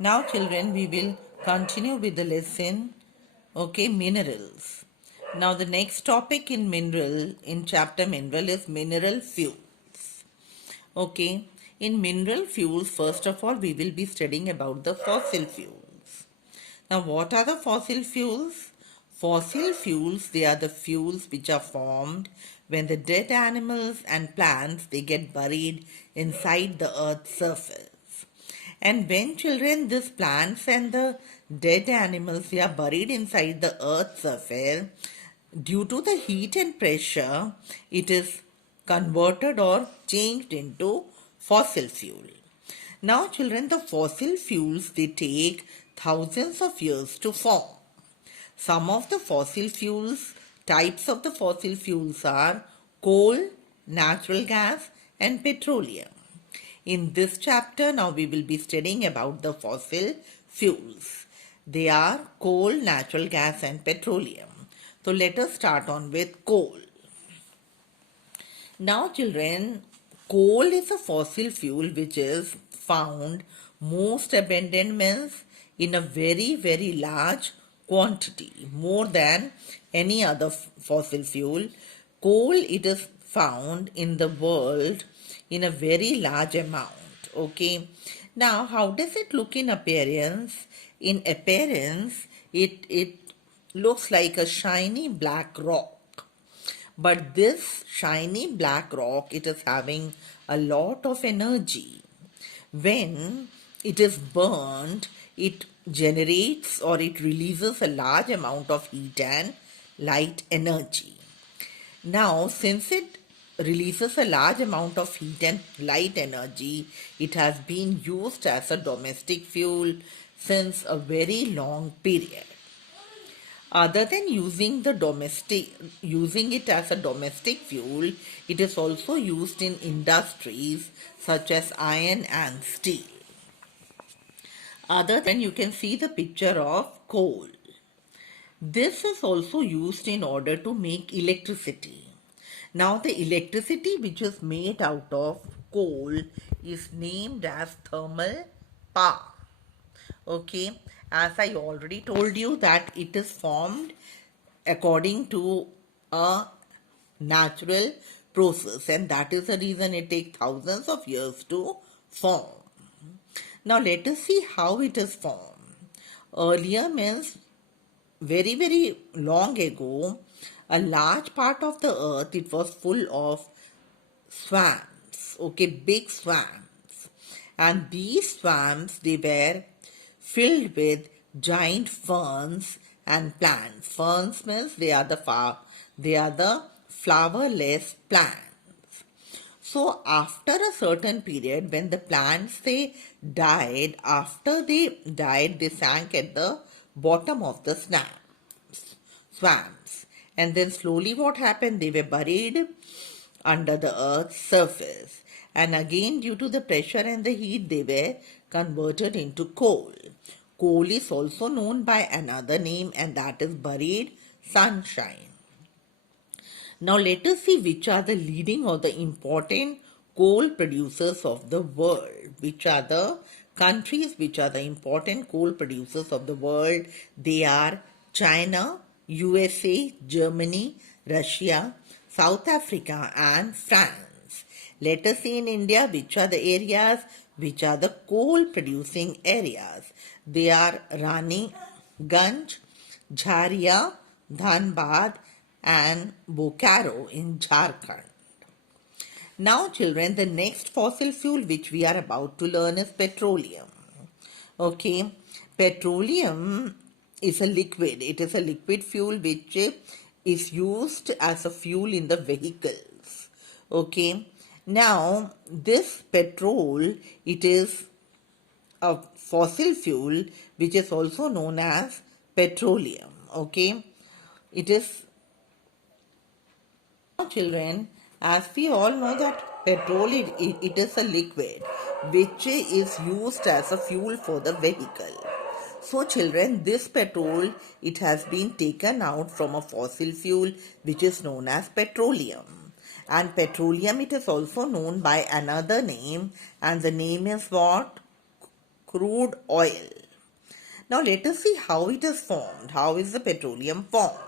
Now, children, we will continue with the lesson, okay, minerals. Now, the next topic in mineral, in chapter mineral, is mineral fuels. Okay, in mineral fuels, first of all, we will be studying about the fossil fuels. Now, what are the fossil fuels? Fossil fuels, they are the fuels which are formed when the dead animals and plants, they get buried inside the earth's surface. And when children, these plants and the dead animals, they are buried inside the earth's surface, due to the heat and pressure, it is converted or changed into fossil fuel. Now, children, the fossil fuels, they take thousands of years to form. Some of the fossil fuels, types of the fossil fuels are coal, natural gas, and petroleum. In this chapter, now we will be studying about the fossil fuels. They are coal, natural gas, and petroleum. So let us start on with coal. Now, children, coal is a fossil fuel which is found most abundant means in a very large quantity, more than any other fossil fuel. Coal, it is found in the world in a very large amount. Okay. Now, how does it look in appearance? In appearance, it looks like a shiny black rock. But this shiny black rock, it is having a lot of energy. When it is burned, it generates or it releases a large amount of heat and light energy. Now, since it releases a large amount of heat and light energy, it has been used as a domestic fuel since a very long period. Other than using it as a domestic fuel, it is also used in industries such as iron and steel. Other than, you can see the picture of coal. This is also used in order to make electricity. Now, the electricity which is made out of coal is named as thermal power. Okay, as I already told you that it is formed according to a natural process, and that is the reason it takes thousands of years to form. Now let us see how it is formed. Earlier means very long ago, a large part of the earth, it was full of swamps, okay, big swamps. And these swamps, they were filled with giant ferns and plants. Ferns means they are the flowerless plants. So after a certain period, when the plants they died, after they died, they sank at the bottom of the swamps. And then slowly what happened? They were buried under the earth's surface. And again, due to the pressure and the heat, they were converted into coal. Coal is also known by another name, and that is buried sunshine. Now let us see which are the leading or the important coal producers of the world. Which are the countries which are the important coal producers of the world? They are China, USA, Germany, Russia, South Africa and France. Let us see in India which are the areas, which are the coal producing areas. They are Rani, Ganj, Jharia, Dhanbad and Bokaro in Jharkhand. Now children, the next fossil fuel which we are about to learn is petroleum. Okay, petroleum is a liquid. It is a liquid fuel which is used as a fuel in the vehicles. Okay, now this petrol, it is a fossil fuel which is also known as petroleum. Okay, it is children, as we all know that petrol, it is a liquid which is used as a fuel for the vehicle. So children, this petrol, it has been taken out from a fossil fuel which is known as petroleum. And petroleum, it is also known by another name, and the name is what? crude oil. Now let us see how it is formed. How is the petroleum formed?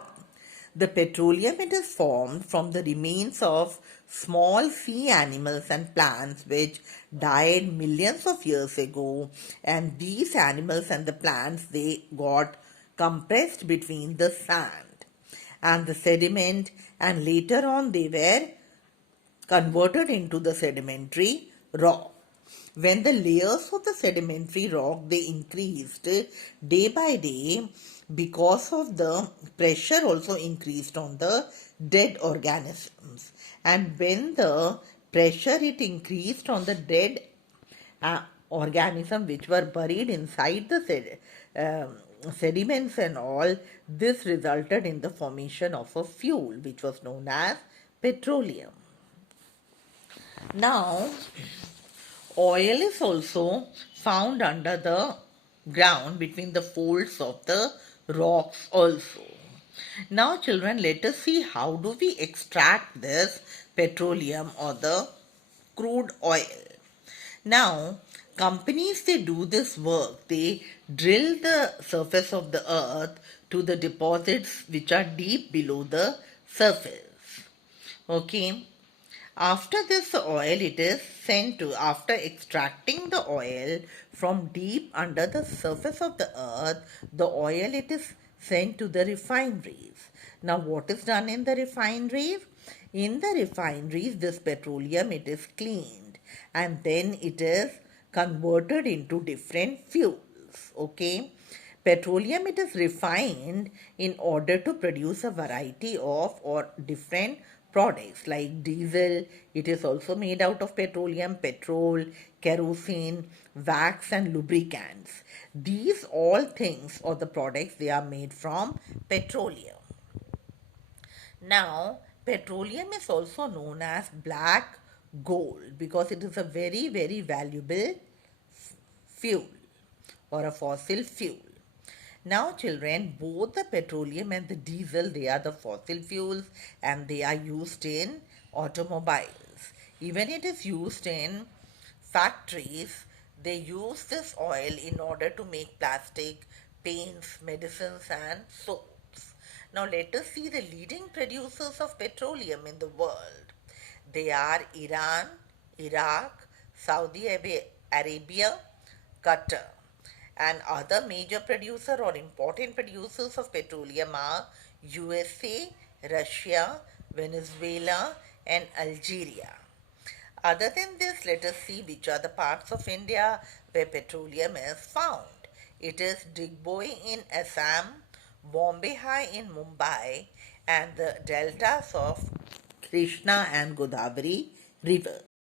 The petroleum, it is formed from the remains of small sea animals and plants which died millions of years ago, and these animals and the plants, they got compressed between the sand and the sediment, and later on they were converted into the sedimentary rock. When the layers of the sedimentary rock, they increased day by day, because of the pressure also increased on the dead organisms, and when the pressure it increased on the dead organism which were buried inside the sediments and all, this resulted in the formation of a fuel which was known as petroleum. Now, oil is also found under the ground between the folds of the rocks also. Now, children, let us see how do we extract this petroleum or the crude oil. Now, companies, they do this work. They drill the surface of the earth to the deposits which are deep below the surface. Okay. After this oil, it is sent to, after extracting the oil from deep under the surface of the earth, the oil, it is sent to the refineries. Now, what is done in the refineries? In the refineries, this petroleum, it is cleaned, and then it is converted into different fuels. Okay. Petroleum, it is refined in order to produce a variety of or different products like diesel. It is also made out of petroleum, petrol, kerosene, wax and lubricants. These all things or the products, they are made from petroleum. Now, petroleum is also known as black gold because it is a very, very valuable fuel or a fossil fuel. Now, children, both the petroleum and the diesel, they are the fossil fuels and they are used in automobiles. Even it is used in factories, they use this oil in order to make plastic, paints, medicines and soaps. Now, let us see the leading producers of petroleum in the world. They are Iran, Iraq, Saudi Arabia, Qatar. And other major producer or important producers of petroleum are USA, Russia, Venezuela and Algeria. Other than this, let us see which are the parts of India where petroleum is found. It is Digboi in Assam, Bombay High in Mumbai, and the deltas of Krishna and Godavari rivers.